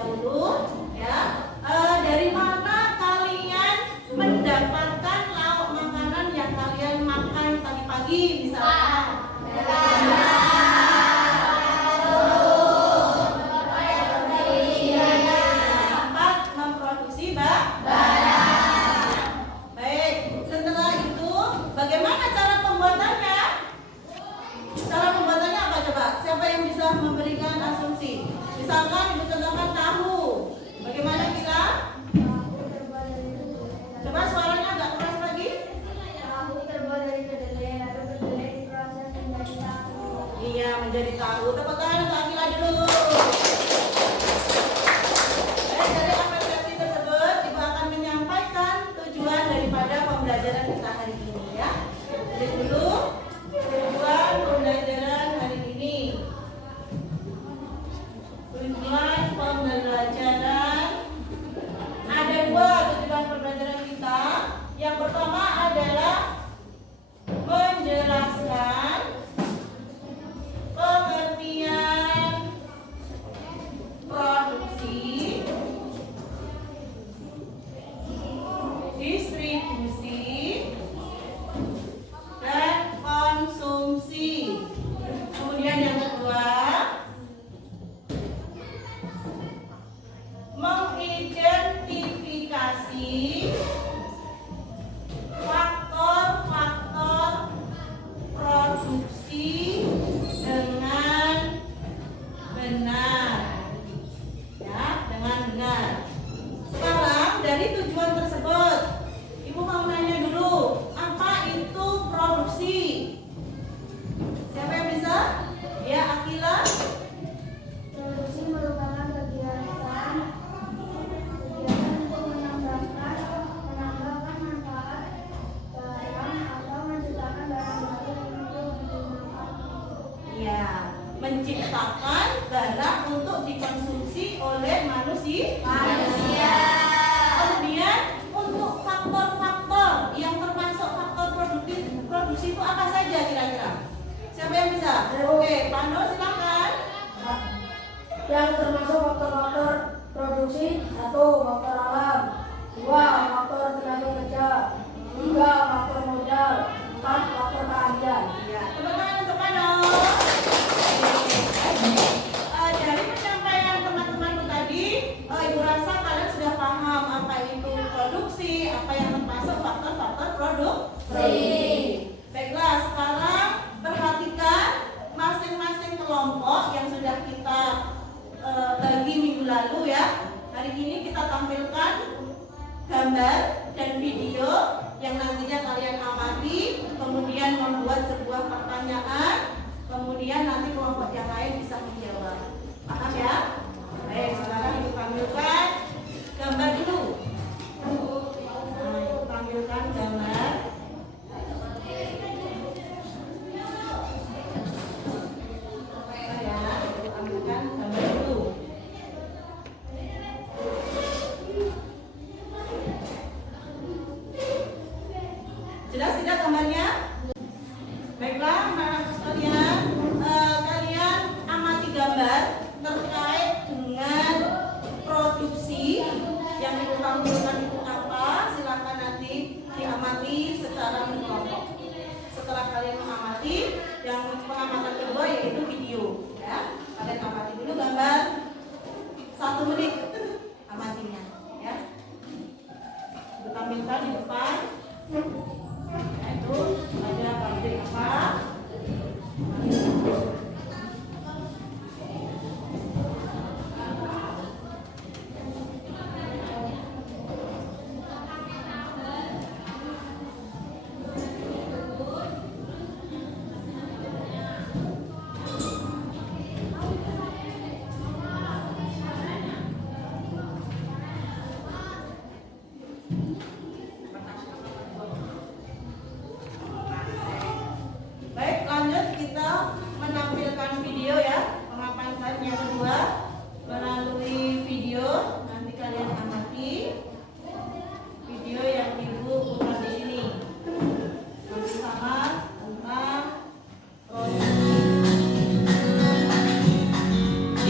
dahulu ya. Dari mana kalian mendapatkan lauk makanan yang kalian makan tadi pagi misalkan? Tempat memproduksi barang. Baik, setelah itu bagaimana cara pembuatannya? Cara pembuatannya apa coba? Siapa yang bisa memberikan asumsi? Misalkan ibu contohkan tahu. Bagaimana kita? Coba suaranya agak keras lagi. Tahu terbuat dari kedelai, lalu kedelai diproses menjadi tahu. Iya, menjadi tahu. Tepuk tangan untuk Akila dulu. Dari apresiasi tersebut, ibu akan menyampaikan tujuan daripada pembelajaran kita hari ini ya. Jadi dulu tujuan pembelajaran hari ini. Tujuan pembelajaran ada dua tujuan pembelajaran kita. Yang pertama adalah menjelaskan pengertian produksi, distribusi, dan konsumsi. Kemudian yang kedua, mengidentifikasi faktor-faktor produksi dengan benar. Ya, dengan benar. Sekarang dari tujuan tersebut, ibu mau nanya dulu, apa itu produksi? Siapa yang bisa? Ya, Akila. Produksi merupakan kegiatan untuk menambahkan manfaat barang atau menciptakan barang baru untuk digunakan. Ya, menciptakan barang untuk dikonsumsi oleh manusia. Kemudian untuk faktor-faktor yang termasuk faktor produksi itu apa saja kira-kira? Siapa yang bisa? Oke, Pando silakan. Yang termasuk faktor-faktor produksi: 1. Faktor alam, 2. Faktor tenaga kerja, 3. Faktor modal, 4. Faktor keahlian. Ya, tepuk tangan untuk Pando. Dari penyampaian teman-temanku tadi, ibu rasa kalian sudah paham apa itu produksi, apa yang termasuk faktor-faktor produksi. Baiklah, sekarang perhatikan masing-masing kelompok yang sudah kita bagi minggu lalu ya. Hari ini kita tampilkan gambar dan video yang nantinya kalian amati, kemudian membuat sebuah pertanyaan, kemudian nanti kelompok yang lain bisa menjawab. Paham ya? Baik, sekarang ibu tampilkan gambar dulu. Ibu tampilkan gambar. Jelas tidak gambarnya? Baiklah, anak-anak sekalian, kalian amati gambar terkait dengan produksi yang ibu tampilkan itu apa. Silakan nanti diamati secara berkelompok. Setelah kalian mengamati, yang pengamatan kedua yaitu video. Ya, kalian amati dulu gambar 1 menit amatinya. Ya, ibu tampilkan di depan. Itu ada pabrik apa?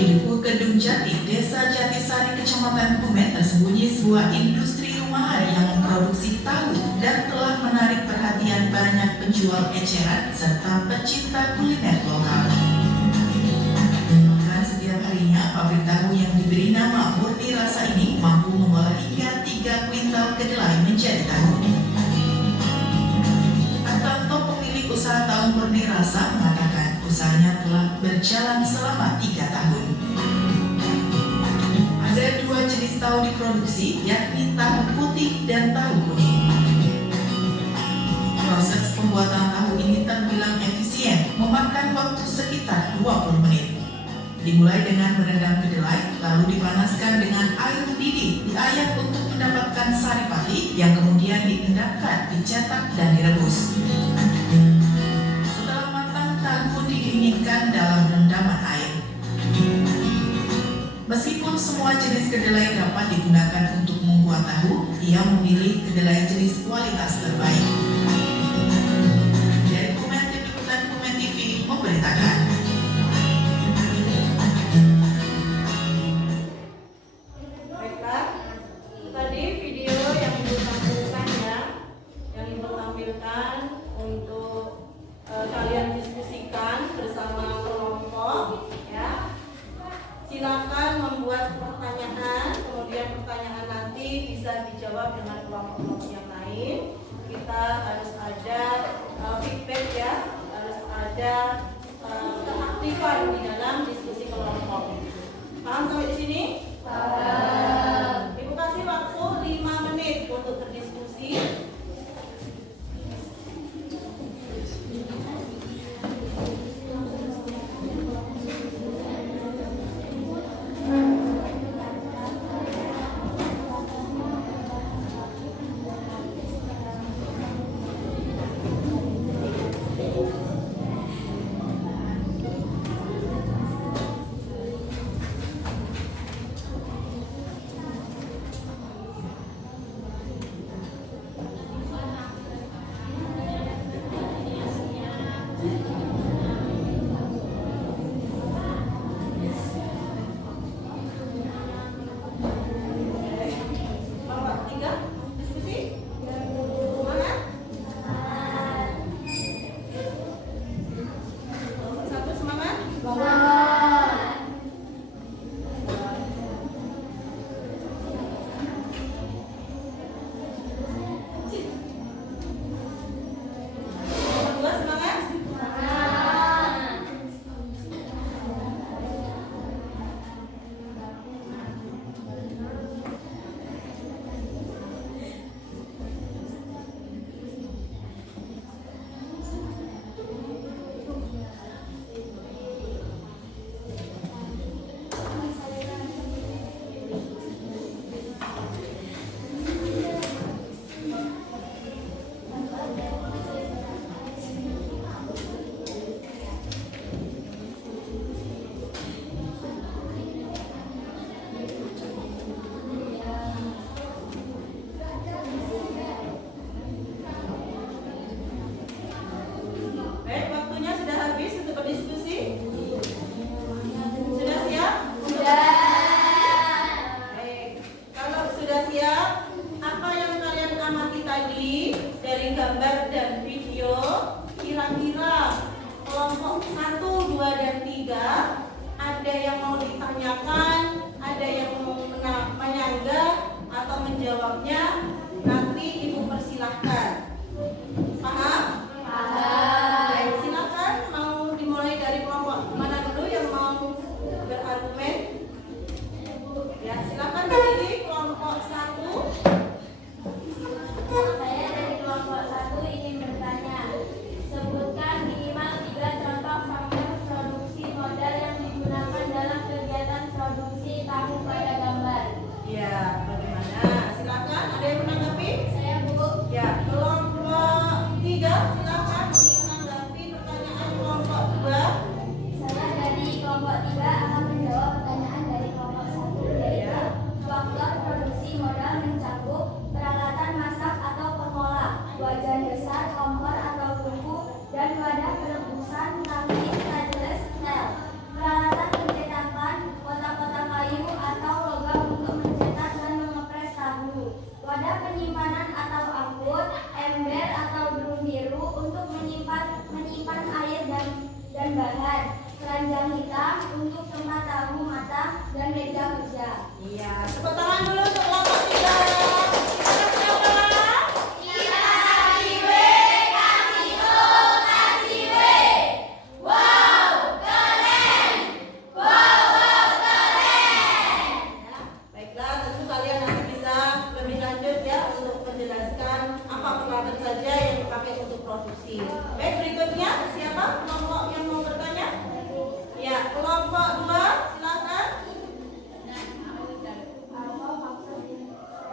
Di Duku Kedung Jati, Desa Jatisari, Kecamatan Bumen, tersembunyi sebuah industri rumahan yang memproduksi tahu dan telah menarik perhatian banyak penjual eceran serta pecinta kuliner lokal. Bahkan setiap harinya, pabrik tahu yang diberi nama Murni Rasa ini mampu mengolah hingga 3 kuintal kedelai menjadi tahu. Artanto, pemilik usaha tahu Murni Rasa, mengatakan usahanya telah berjalan selama 3 tahun. Ada 2 jenis tahu diproduksi, yakni tahu putih dan tahu kuning. Proses pembuatan tahu ini terbilang efisien, memakan waktu sekitar 20 menit. Dimulai dengan merendam kedelai, lalu dipanaskan dengan air mendidih, diayak untuk mendapatkan sari pati yang kemudian diendapkan, dicetak dan direbus. Setelah matang, tahu didinginkan dalam rendaman air. Meskipun semua jenis kedelai dapat digunakan untuk membuat tahu, ia memilih kedelai jenis kualitas terbaik. Dari Bumen, Tim Liputan Bumen TV memberitakan. Baiklah, tadi video yang Ibu tampilkan ya, yang Ibu tampilkan untuk kalian diskusikan bersama kelompok ya. Silakan membuat pertanyaan, kemudian pertanyaan nanti bisa dijawab dengan kelompok-kelompok yang lain. Kita harus ada feedback ya, harus ada keaktifan di dalam diskusi kelompok. Paham sampai di sini? Ibu kasih waktu 5 menit untuk berdiskusi. Ada yang mau ditanyakan, ada yang mau menyanggah atau menjawabnya, nanti Ibu persilahkan. Paham? Paham. Baik, silakan. Mau dimulai dari kelompok mana dulu yang mau berargumen? Ya, silakan dari kelompok 1. Saya dari kelompok 1 ingin bertanya, sebutkan minimal 3 contoh faktor produksi modal yang digunakan dalam kegiatan produksi tahu pada gambar. Ya, bagaimana? Silakan. Ada yang menanggapi? Saya Bu. Ya, kelompok Iya, tepuk tangan dulu untuk kelompok 3. Kita siapa? Baiklah, tentu kalian nanti bisa lebih lanjut ya untuk menjelaskan apa peralatan saja yang dipakai untuk produksi. Baik, berikutnya siapa kelompok yang mau bertanya? Ya, kelompok 2, silakan.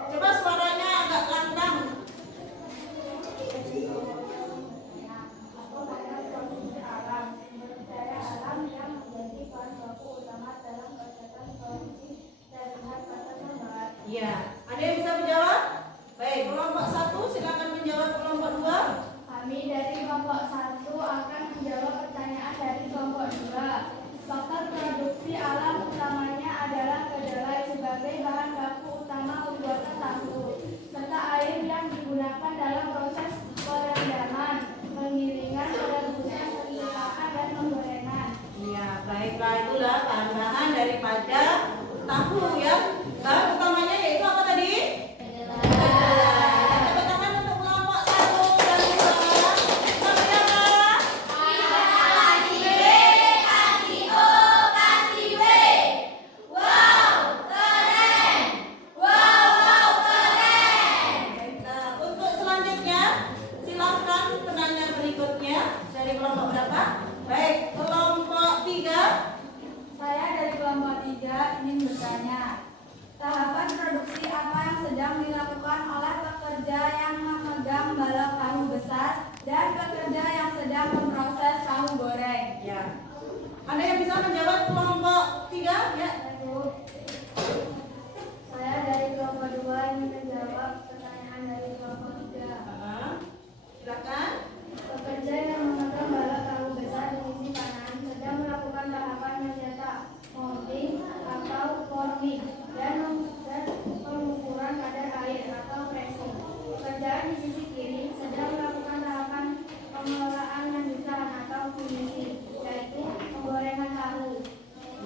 Coba suaranya agak lantang. Iya, ada yang bisa menjawab? Baik, kelompok 1 silakan menjawab kelompok 2. Kami dari kelompok 1 akan menjawab pertanyaan dari kelompok 2. Faktor produksi alam utamanya adalah kedelai sebagai bahan baku utama pembuatan tahu, serta air yang digunakan dalam proses perendaman, penggilingan, perebusan, penyiraman, dan penggorengan. Iya, baiklah, itulah bahan-bahan daripada tahu ya. Bahan utamanya yaitu apa tadi? Kedelai. Tepuk tangan untuk kelompok 1 dan 2. Seperti apa? Baiklah, untuk selanjutnya silakan penanya berikutnya dari kelompok berapa? Baik, kelompok 3. Saya dari kelompok 3 ingin bertanya, tahapan produksi apa yang sedang dilakukan oleh pekerja yang memegang balok tahu besar dan pekerja yang sedang memproses tahu goreng? Ya. Ada yang bisa menjawab kelompok 3? Ya. Saya dari kelompok 2 ingin menjawab pertanyaan dari kelompok 3. Silakan. Pekerja yang memegang balok tahu besar di sisi kanan sedang melakukan tahapan mencetak, molding atau forming dan pengukuran kadar air atau pressing. Pekerja di sisi kiri sedang melakukan tahapan pengelolaan lanjutan atau finishing, yaitu penggorengan tahu.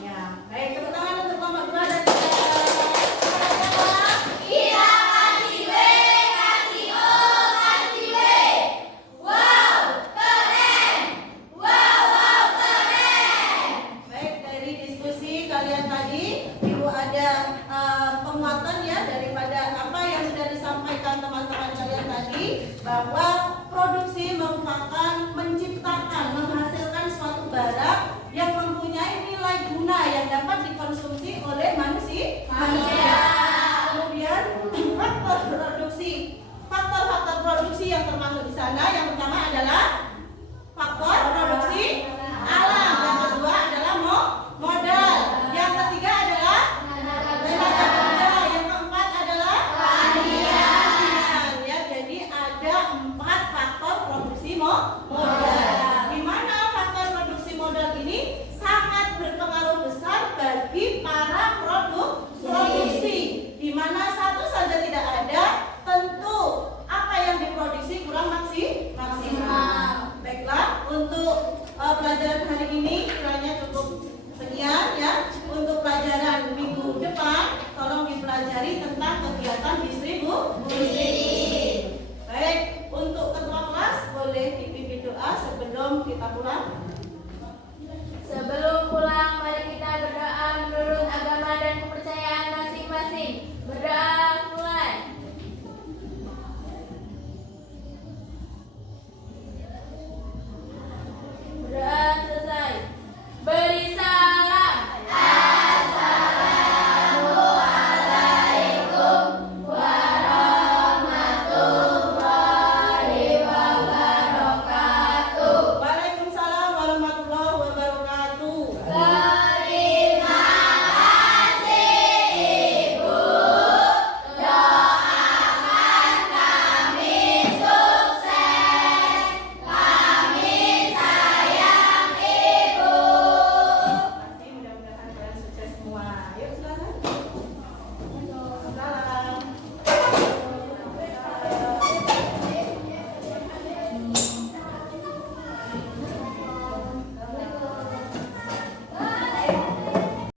Ya. Baik, tepuk tangan untuk kelompok 2 dan 3. Baik, dari diskusi kalian tadi, Ibu ada penguatan ya daripada apa yang sudah disampaikan teman-teman kalian tadi, bahwa produksi merupakan menciptakan, menghasilkan suatu barang yang mempunyai nilai guna yang dapat dikonsumsi oleh manusia.